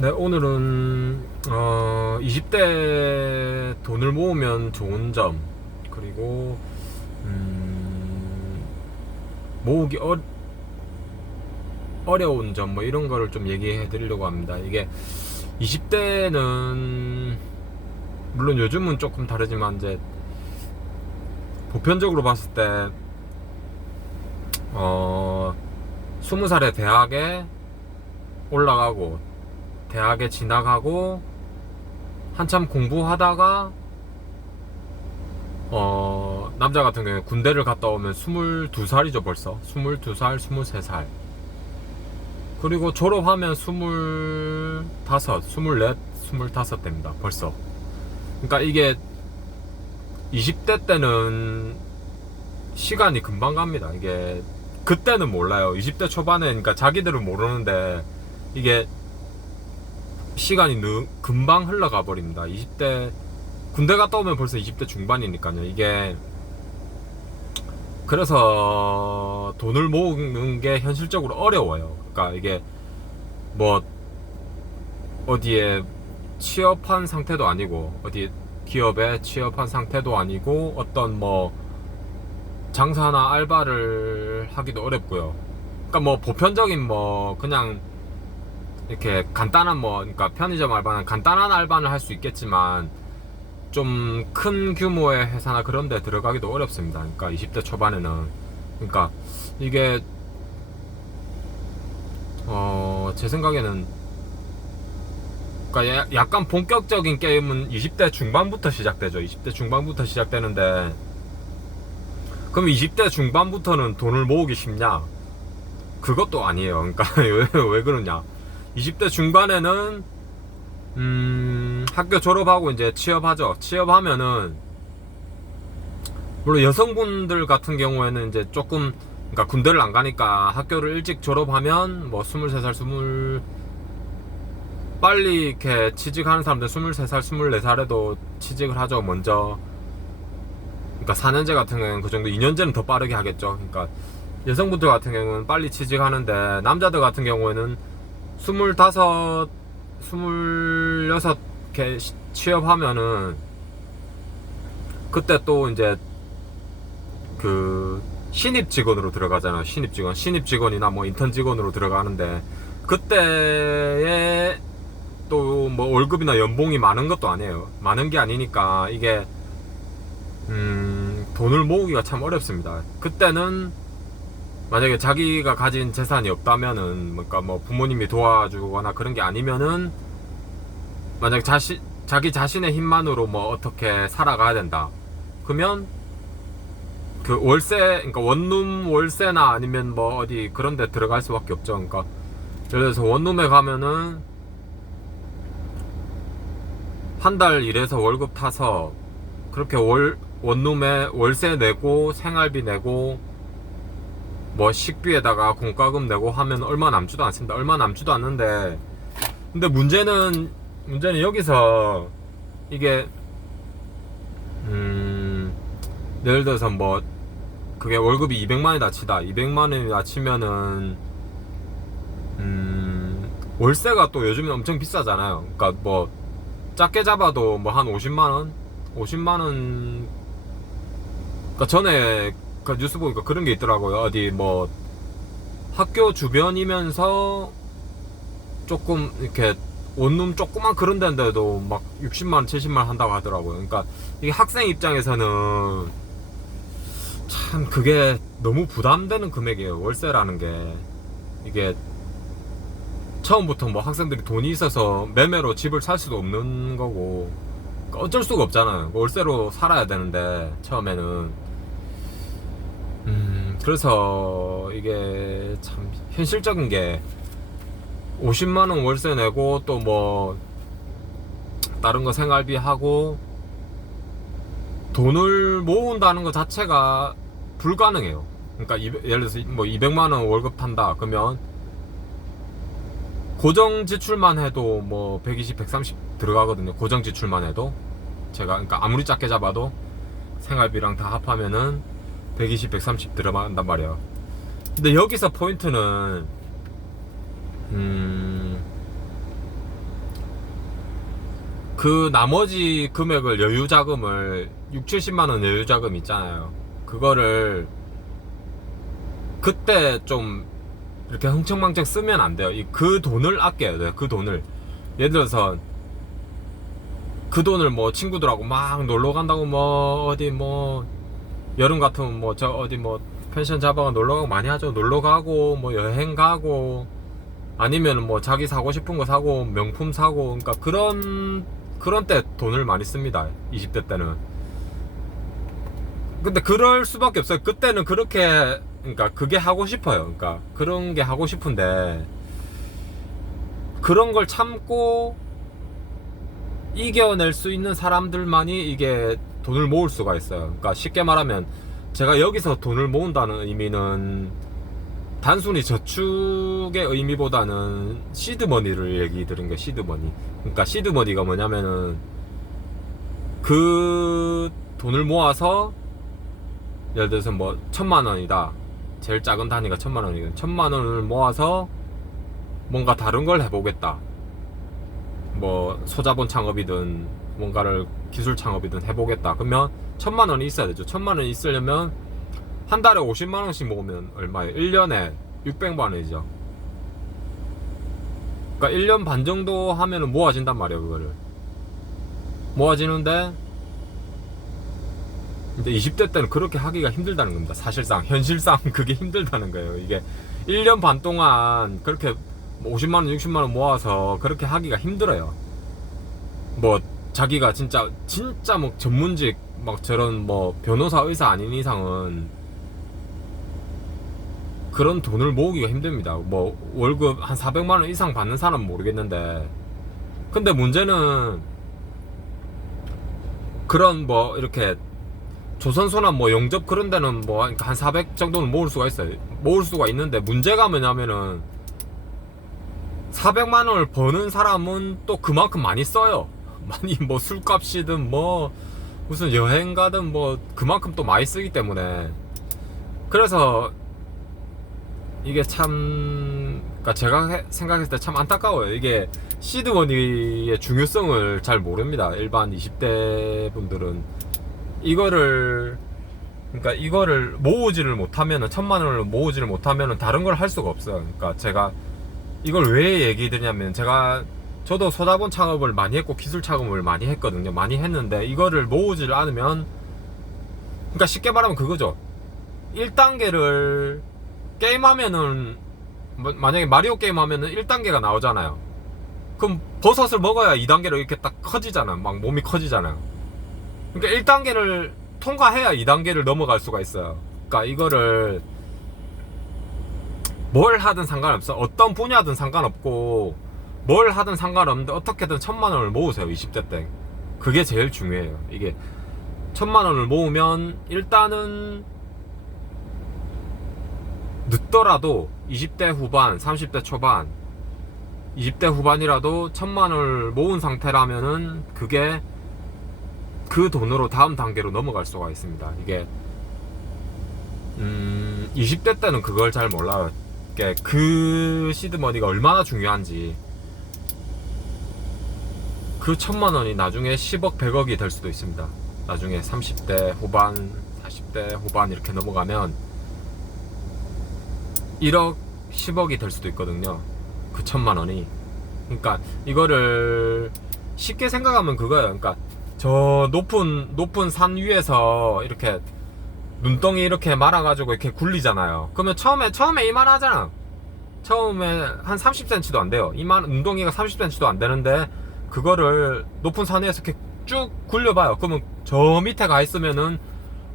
네, 오늘은 20대 돈을 모으면 좋은 점, 그리고 모으기 어려운 점, 뭐 이런 거를 좀 얘기해 드리려고 합니다. 이게 20대는 물론 요즘은 조금 다르지만 이제 보편적으로 봤을 때 20살에 대학에 올라가고 대학에 진학하고 한참 공부하다가 남자 같은 경우에 군대를 갔다 오면 22살이죠. 벌써 22살, 23살. 그리고 졸업하면 25, 24, 25 됩니다. 벌써. 그러니까 이게 20대 때는 시간이 금방 갑니다. 이게 그때는 몰라요. 20대 초반에, 그러니까 자기들은 모르는데 이게 시간이 금방 흘러가 버립니다. 20대 군대 갔다 오면 벌써 20대 중반이니까요. 이게 그래서 돈을 모으는 게 현실적으로 어려워요. 그러니까 이게 뭐 어디에 취업한 상태도 아니고, 어디 기업에 취업한 상태도 아니고, 어떤 뭐 장사나 알바를 하기도 어렵고요. 그러니까 뭐 보편적인 뭐 그냥 이렇게 간단한 뭐, 그러니까 편의점 알바는 간단한 알바는 할 수 있겠지만 좀 큰 규모의 회사나 그런 데 들어가기도 어렵습니다. 그러니까 20대 초반에는. 그러니까 이게 제 생각에는, 그러니까 약간 본격적인 게임은 20대 중반부터 시작되죠. 20대 중반부터 시작되는데, 그럼 20대 중반부터는 돈을 모으기 쉽냐? 그것도 아니에요. 그러니까 왜 그러냐? 20대 중반에는 학교 졸업하고 이제 취업하죠. 취업하면은 물론 여성분들 같은 경우에는 이제 조금, 그러니까 군대를 안 가니까 학교를 일찍 졸업하면 뭐 23살, 20 빨리 이렇게 취직하는 사람들 23살, 24살에도 취직을 하죠. 먼저. 그러니까 4년제 같은 경우는 그 정도, 2년제는 더 빠르게 하겠죠. 그러니까 여성분들 같은 경우는 빨리 취직하는데, 남자들 같은 경우에는 25, 26 이렇게 취업하면은 그때 또 이제 그 신입 직원으로 들어가잖아요. 신입 직원이나 뭐 인턴 직원으로 들어가는데, 그때에 또 뭐 월급이나 연봉이 많은 것도 아니에요. 많은 게 아니니까 이게 돈을 모으기가 참 어렵습니다. 그때는 만약에 자기가 가진 재산이 없다면은, 그러니까 뭐 부모님이 도와주거나 그런 게 아니면은, 만약에 자기 자신의 힘만으로 뭐 어떻게 살아가야 된다, 그러면 그 월세, 그러니까 원룸 월세나 아니면 뭐 어디 그런 데 들어갈 수밖에 없죠. 그러니까 예를 들어서 원룸에 가면은 한 달 일해서 월급 타서 그렇게 원룸에 월세 내고 생활비 내고 뭐 식비에다가 공과금 내고 하면 얼마 남지도 않습니다. 얼마 남지도 않는데, 근데 문제는 여기서 이게 예를 들어서 뭐 그게 월급이 200만이다 치다. 200만원이다 치면은 월세가 또 요즘에 엄청 비싸잖아요. 그러니까 뭐 작게 잡아도 뭐 한 50만원, 50만원. 그러니까 전에 그 뉴스 보니까 그런 게 있더라고요. 어디 뭐 학교 주변이면서 조금 이렇게 원룸 조그만 그런 데인데도 막 60만원, 70만원 한다고 하더라고요. 그러니까 이게 학생 입장에서는 참 그게 너무 부담되는 금액이에요. 월세라는 게. 이게 처음부터 뭐 학생들이 돈이 있어서 매매로 집을 살 수도 없는 거고, 그러니까 어쩔 수가 없잖아요. 월세로 살아야 되는데 처음에는. 그래서 이게 참 현실적인 게, 50만원 월세 내고 또 뭐 다른 거 생활비 하고 돈을 모은다는 것 자체가 불가능해요. 그러니까 예를 들어서 뭐 200만원 월급 탄다 그러면 고정 지출만 해도 뭐 120, 130 들어가거든요. 고정 지출만 해도. 제가 그러니까 아무리 작게 잡아도 생활비랑 다 합하면은 120, 130 들어간단 말이에요. 근데 여기서 포인트는 그 나머지 금액을 여유 자금을 6, 70만 원 여유 자금 있잖아요. 그거를 그때 좀 이렇게 흥청망청 쓰면 안 돼요. 그 돈을 아껴야 돼요. 그 돈을. 예를 들어서 그 돈을 뭐 친구들하고 막 놀러 간다고 뭐 어디 뭐 여름 같으면 뭐 저 어디 뭐 펜션 잡아가 놀러 가고 많이 하죠. 놀러 가고 뭐 여행 가고 아니면 뭐 자기 사고 싶은 거 사고 명품 사고 그러니까 그런 때 돈을 많이 씁니다. 20대 때는. 근데 그럴 수밖에 없어요. 그때는 그렇게 그러니까 그게 하고 싶어요. 그러니까 그런 게 하고 싶은데 그런 걸 참고 이겨낼 수 있는 사람들만이 이게 돈을 모을 수가 있어요. 그러니까 쉽게 말하면 제가 여기서 돈을 모은다는 의미는 단순히 저축의 의미보다는 시드머니를 얘기 드린 게 시드머니. 그러니까 시드머니가 뭐냐면은 그 돈을 모아서 예를 들어서 뭐 1,000만 원이다. 제일 작은 단위가 1,000만 원이거든. 1,000만 원을 모아서 뭔가 다른 걸 해보겠다. 뭐 소자본 창업이든 뭔가를 기술 창업이든 해보겠다. 그러면 1,000만 원이 있어야 되죠. 1,000만 원이 있으려면 한 달에 50만 원씩 모으면 얼마예요? 1년에 600만 원이죠. 그러니까 1년 반 정도 하면은 모아진단 말이에요. 그거를 모아지는데 근데 20대 때는 그렇게 하기가 힘들다는 겁니다. 사실상 현실상 그게 힘들다는 거예요. 이게 1년 반 동안 그렇게 50만 원 60만 원 모아서 그렇게 하기가 힘들어요. 뭐 자기가 진짜 뭐 전문직 막 저런 뭐 변호사 의사 아닌 이상은 그런 돈을 모으기가 힘듭니다. 뭐 월급 한 400만 원 이상 받는 사람은 모르겠는데 근데 문제는 그런 뭐 이렇게 조선소나 뭐 영접 그런 데는 뭐 한 400 정도는 모을 수가 있어요. 모을 수가 있는데 문제가 뭐냐면은 400만 원을 버는 사람은 또 그만큼 많이 써요. 많이 뭐 술값이든 뭐 무슨 여행 가든 뭐 그만큼 또 많이 쓰기 때문에 그래서 이게 참 그러니까 제가 생각했을 때 참 안타까워요. 이게 시드머니의 중요성을 잘 모릅니다. 일반 20대 분들은 이거를 그러니까 이거를 모으지를 못하면은 1,000만 원을 모으지를 못하면은 다른 걸 할 수가 없어요. 그러니까 제가 이걸 왜 얘기 드냐면 저도 소자본 창업을 많이 했고 기술 창업을 많이 했거든요. 많이 했는데 이거를 모으지를 않으면 그러니까 쉽게 말하면 그거죠. 1단계를 게임하면은 만약에 마리오 게임 하면은 1단계가 나오잖아요. 그럼 버섯을 먹어야 2단계로 이렇게 딱 커지잖아. 막 몸이 커지잖아요. 그러니까 1단계를 통과해야 2단계를 넘어갈 수가 있어요. 그러니까 이거를 뭘 하든 상관없어. 어떤 분야든 상관없고 뭘 하든 상관없는데 어떻게든 1,000만 원을 모으세요. 20대 때. 그게 제일 중요해요. 이게 1,000만 원을 모으면 일단은 늦더라도 20대 후반, 30대 초반, 20대 후반이라도 1,000만 원을 모은 상태라면은 그게 그 돈으로 다음 단계로 넘어갈 수가 있습니다. 이게 20대 때는 그걸 잘 몰라요. 그 시드머니가 얼마나 중요한지. 그 1,000만 원이 나중에 10억, 100억이 될 수도 있습니다. 나중에 30대 후반, 40대 후반 이렇게 넘어가면 1억, 10억이 될 수도 있거든요. 그 1,000만 원이. 그러니까 이거를 쉽게 생각하면 그거예요. 그러니까 저 높은 산 위에서 이렇게 눈덩이 이렇게 말아가지고 이렇게 굴리잖아요. 그러면 처음에 이만하잖아. 처음에 한 30cm도 안 돼요. 눈덩이가 30cm도 안 되는데 그거를 높은 산 위에서 이렇게 쭉 굴려봐요. 그러면 저 밑에 가 있으면은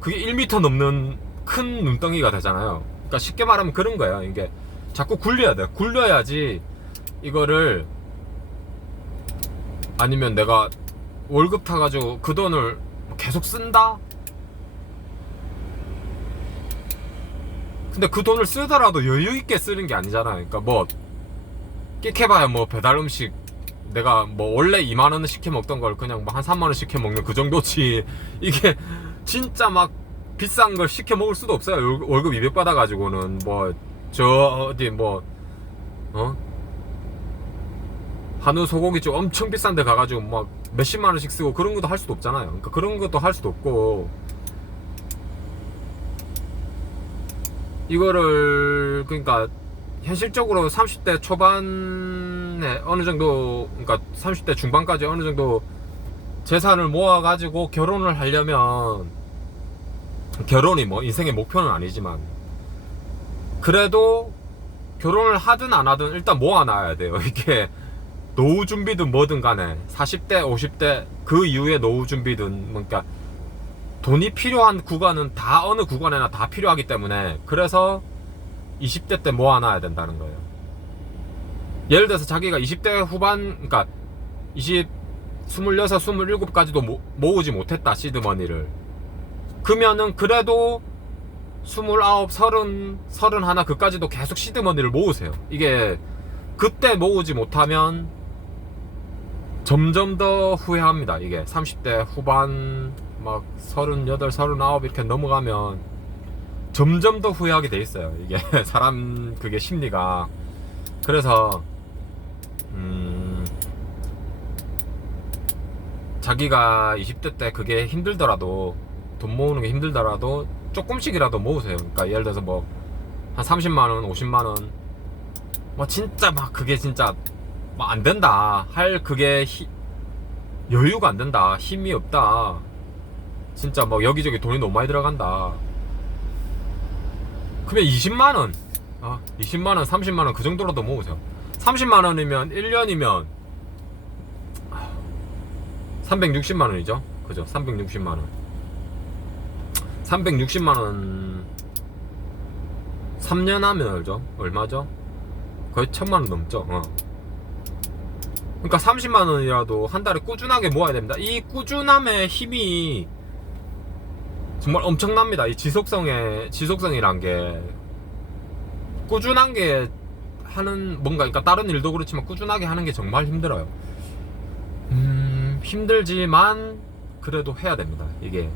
그게 1m 넘는 큰 눈덩이가 되잖아요. 그러니까 쉽게 말하면 그런 거예요. 이게 자꾸 굴려야 돼. 굴려야지 이거를 아니면 내가 월급 타가지고 그 돈을 계속 쓴다? 근데 그 돈을 쓰더라도 여유있게 쓰는 게 아니잖아요. 그러니까 뭐 끽해봐야 뭐 배달 음식 내가 뭐 원래 2만원 시켜 먹던 걸 그냥 뭐 한 3만원 시켜 먹는 그 정도지. 이게 진짜 막 비싼 걸 시켜 먹을 수도 없어요. 월급 200 받아가지고는 뭐 저 어디 뭐 한우 소고기집 엄청 비싼 데 가가지고 막 몇십만 원씩 쓰고 그런 것도 할 수도 없잖아요. 그러니까 그런 것도 할 수도 없고, 이거를 그러니까 현실적으로 30대 초반에 어느 정도, 그러니까 30대 중반까지 어느 정도 재산을 모아가지고 결혼을 하려면, 결혼이 뭐 인생의 목표는 아니지만 그래도 결혼을 하든 안 하든 일단 모아놔야 돼요. 이게 노후 준비든 뭐든 간에 40대 50대 그 이후에 노후 준비든, 그러니까 돈이 필요한 구간은 다 어느 구간에나 다 필요하기 때문에, 그래서 20대 때 모아놔야 된다는 거예요. 예를 들어서 자기가 20대 후반, 그러니까 26, 27까지도 모으지 못했다, 시드머니를. 그러면은 그래도 29, 30, 31 그까지도 계속 시드머니를 모으세요. 이게 그때 모으지 못하면 점점 더 후회합니다. 이게 30대 후반 막 38, 39 이렇게 넘어가면 점점 더 후회하게 돼 있어요. 이게 사람 그게 심리가. 그래서 자기가 20대 때 그게 힘들더라도, 돈 모으는 게 힘들더라도 조금씩이라도 모으세요. 그러니까 예를 들어서 뭐 한 30만원 50만원 뭐 진짜 막 그게 진짜 막 안 된다 할, 그게 여유가 안 된다, 힘이 없다, 진짜 뭐 여기저기 돈이 너무 많이 들어간다, 그러면 20만원 20만원 30만원 그 정도라도 모으세요. 30만원이면 1년이면 360만원이죠. 그죠? 360만원 360만원 3년 하면 얼마죠? 거의 1000만원 넘죠. 그러니까 30만원이라도 한 달에 꾸준하게 모아야 됩니다. 이 꾸준함의 힘이 정말 엄청납니다. 이 지속성이란 게, 꾸준한 게 하는 뭔가, 그러니까 다른 일도 그렇지만 꾸준하게 하는 게 정말 힘들어요. 힘들지만 그래도 해야 됩니다. 이게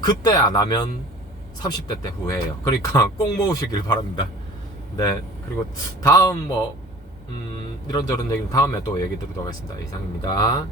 그때 안 하면 30대 때 후회해요. 그러니까 꼭 모으시길 바랍니다. 네, 그리고 다음 뭐 이런저런 얘기는 다음에 또 얘기 드리도록 하겠습니다. 이상입니다.